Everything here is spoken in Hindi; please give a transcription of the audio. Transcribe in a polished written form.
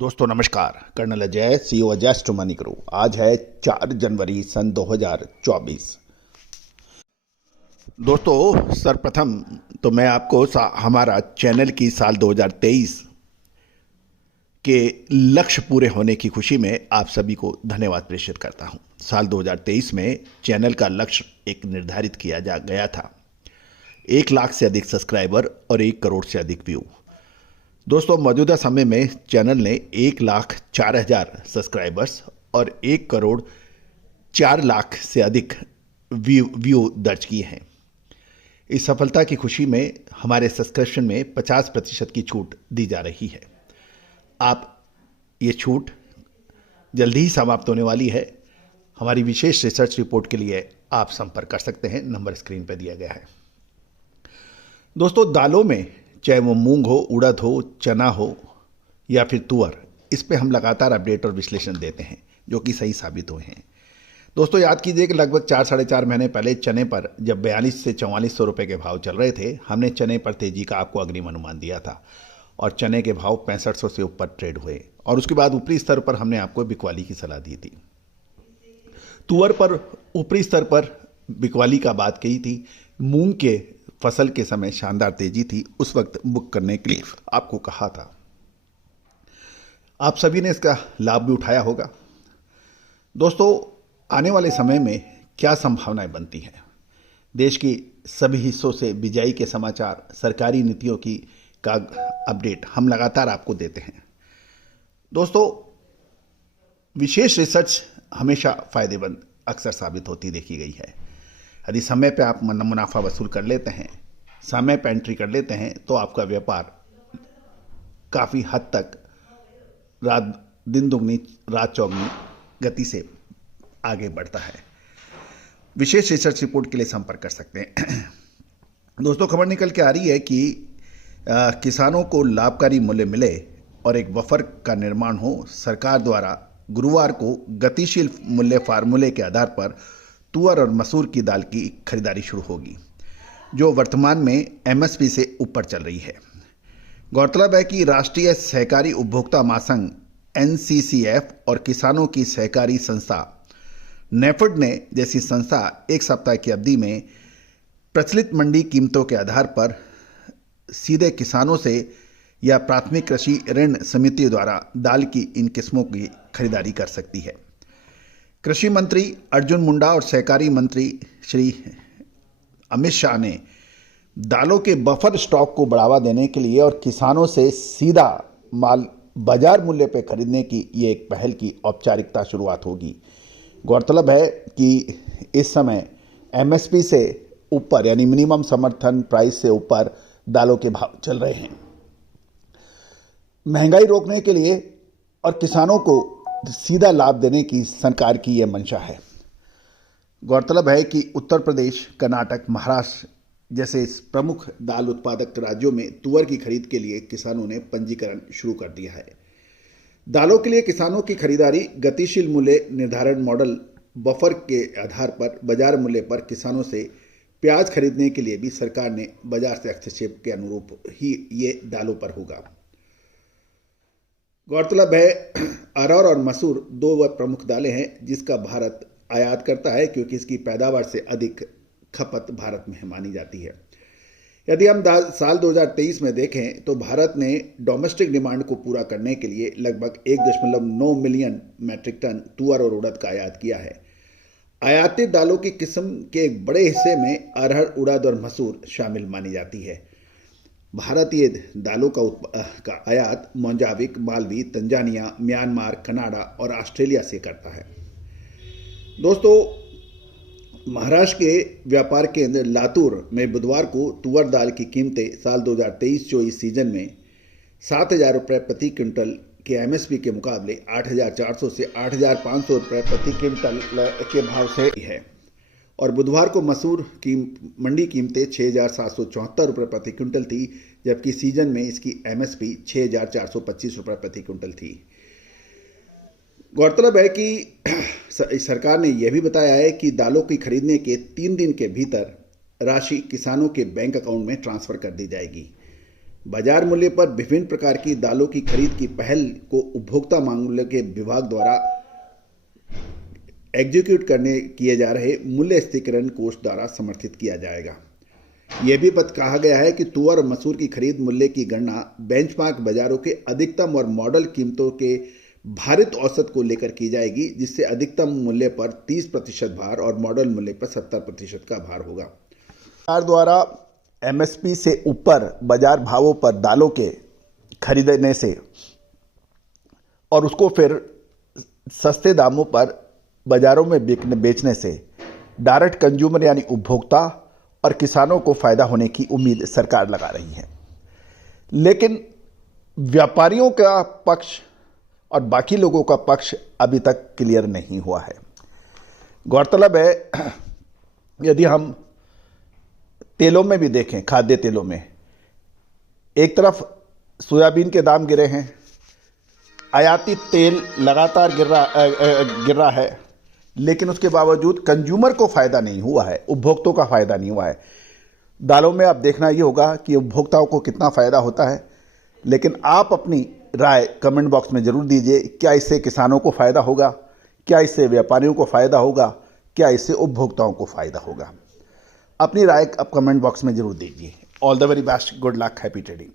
दोस्तों नमस्कार। Colonel Ajay, CEO Ajay to money करो। आज है 4 जनवरी सन 2024। दोस्तों सर्वप्रथम तो मैं आपको हमारा चैनल की साल 2023 के लक्ष्य पूरे होने की खुशी में आप सभी को धन्यवाद प्रेषित करता हूं। साल 2023 में चैनल का लक्ष्य एक निर्धारित किया जा गया था, 1 लाख से अधिक सब्सक्राइबर और 1 करोड़ से अधिक व्यू। दोस्तों मौजूदा समय में चैनल ने 1,04,000 सब्सक्राइबर्स और 1 करोड़ 4 लाख से अधिक व्यू दर्ज किए हैं। इस सफलता की खुशी में हमारे सब्सक्रिप्शन में 50% की छूट दी जा रही है। आप ये छूट जल्दी ही समाप्त होने वाली है। हमारी विशेष रिसर्च रिपोर्ट के लिए आप संपर्क कर सकते हैं, नंबर स्क्रीन पर दिया गया है। दोस्तों दालों में चाहे वो मूंग हो, उड़द हो, चना हो या फिर तुअर, इस पे हम लगातार अपडेट और विश्लेषण देते हैं जो कि सही साबित हुए हैं। दोस्तों याद कीजिए कि लगभग 4-4.5 महीने पहले चने पर जब 42 से 4400 रुपये के भाव चल रहे थे, हमने चने पर तेजी का आपको अग्रिम अनुमान दिया था और चने के भाव 6500 से ऊपर ट्रेड हुए और उसके बाद ऊपरी स्तर पर हमने आपको बिकवाली की सलाह दी थी। तुअर पर ऊपरी स्तर पर बिकवाली का बात कही थी। मूंग के फसल के समय शानदार तेजी थी, उस वक्त बुक करने के लिए आपको कहा था। आप सभी ने इसका लाभ भी उठाया होगा। दोस्तों आने वाले समय में क्या संभावनाएं बनती हैं? देश की सभी हिस्सों से बिजाई के समाचार, सरकारी नीतियों की का अपडेट हम लगातार आपको देते हैं। दोस्तों विशेष रिसर्च हमेशा फायदेमंद अक्सर साबित होती देखी गई है। यदि समय पे आप मुनाफा वसूल कर लेते हैं, समय पे एंट्री कर लेते हैं, तो आपका व्यापार काफ़ी हद तक दिन दुगनी रात चौगनी गति से आगे बढ़ता है। विशेष रिसर्च रिपोर्ट के लिए संपर्क कर सकते हैं। दोस्तों खबर निकल के आ रही है कि किसानों को लाभकारी मूल्य मिले और एक बफर का निर्माण हो। सरकार द्वारा गुरुवार को गतिशील मूल्य फार्मूले के आधार पर तुअर और मसूर की दाल की खरीदारी शुरू होगी, जो वर्तमान में एमएसपी से ऊपर चल रही है। गौरतलब है कि राष्ट्रीय सहकारी उपभोक्ता महासंघ एनसीसीएफ और किसानों की सहकारी संस्था नेफेड ने जैसी संस्था एक सप्ताह की अवधि में प्रचलित मंडी कीमतों के आधार पर सीधे किसानों से या प्राथमिक कृषि ऋण समिति द्वारा दाल की इन किस्मों की खरीदारी कर सकती है। कृषि मंत्री अर्जुन मुंडा और सहकारी मंत्री श्री अमित शाह ने दालों के बफर स्टॉक को बढ़ावा देने के लिए और किसानों से सीधा माल बाजार मूल्य पर खरीदने की ये एक पहल की औपचारिकता शुरुआत होगी। गौरतलब है कि इस समय एमएसपी से ऊपर यानी मिनिमम समर्थन प्राइस से ऊपर दालों के भाव चल रहे हैं। महंगाई रोकने के लिए और किसानों को सीधा लाभ देने की सरकार की यह मंशा है। गौरतलब है कि उत्तर प्रदेश, कर्नाटक, महाराष्ट्र जैसे प्रमुख दाल उत्पादक राज्यों में तुअर की खरीद के लिए किसानों ने पंजीकरण शुरू कर दिया है। दालों के लिए किसानों की खरीदारी गतिशील मूल्य निर्धारण मॉडल बफर के आधार पर बाजार मूल्य पर किसानों से प्याज खरीदने के लिए भी सरकार ने बाजार से हस्तक्षेप के अनुरूप ही ये दालों पर होगा। गौरतलब है अरहर और मसूर 2 प्रमुख दालें हैं जिसका भारत आयात करता है, क्योंकि इसकी पैदावार से अधिक खपत भारत में मानी जाती है। यदि हम साल 2023 में देखें तो भारत ने डोमेस्टिक डिमांड को पूरा करने के लिए लगभग 1.9 मिलियन मैट्रिक टन तुअर और उड़द का आयात किया है। आयातित दालों की किस्म के एक बड़े हिस्से में अरहर, उड़द और मसूर शामिल मानी जाती है। भारतीय दालों का आयात Mozambique, Malvi, Tanzania, Myanmar, Canada और ऑस्ट्रेलिया से करता है। दोस्तों महाराष्ट्र के व्यापार केंद्र लातूर में बुधवार को तुअर दाल की कीमतें साल 2023-24 सीजन में 7,000 रुपये प्रति क्विंटल के एमएसपी के मुकाबले 8,400 से 8,500 रुपये प्रति क्विंटल के भाव से है और बुधवार को मसूर की मंडी कीमतें 6,774 रुपये प्रति क्विंटल थी, जबकि सीजन में इसकी एमएसपी 6,425 रुपये प्रति क्विंटल थी। गौरतलब है कि सरकार ने यह भी बताया है कि दालों की खरीदने के 3 दिन के भीतर राशि किसानों के बैंक अकाउंट में ट्रांसफर कर दी जाएगी। बाजार मूल्य पर विभिन्न प्रकार की दालों की खरीद की पहल को उपभोक्ता मामलों के विभाग द्वारा एग्जीक्यूट किए जा रहे मूल्य स्थिरीकरण कोष द्वारा समर्थित किया जाएगा। यह भी कहा गया है कि तुअर और मसूर की खरीद मूल्य की गणना बेंचमार्क बाजारों के अधिकतम और मॉडल कीमतों के भारित औसत को लेकर की जाएगी, जिससे अधिकतम मूल्य पर 30% भार और मॉडल मूल्य पर 70% का भार होगा। सरकार द्वारा एमएसपी से ऊपर बाजार भावों पर दालों के खरीदने से और उसको फिर सस्ते दामों पर बाजारों में बेचने से डायरेक्ट कंज्यूमर यानी उपभोक्ता और किसानों को फायदा होने की उम्मीद सरकार लगा रही है। लेकिन व्यापारियों का पक्ष और बाकी लोगों का पक्ष अभी तक क्लियर नहीं हुआ है। गौरतलब है, यदि हम तेलों में भी देखें, खाद्य तेलों में एक तरफ सोयाबीन के दाम गिरे हैं, आयाती तेल लगातार गिर रहा है, लेकिन उसके बावजूद कंज्यूमर को फायदा नहीं हुआ है, उपभोक्ताओं का फायदा नहीं हुआ है। दालों में अब देखना ये होगा कि उपभोक्ताओं को कितना फायदा होता है। लेकिन आप अपनी राय कमेंट बॉक्स में जरूर दीजिए। क्या इससे किसानों को फायदा होगा? क्या इससे व्यापारियों को फायदा होगा? क्या इससे उपभोक्ताओं को फायदा होगा? अपनी राय अब कमेंट बॉक्स में जरूर दीजिए। All the very best, good luck, happy trading.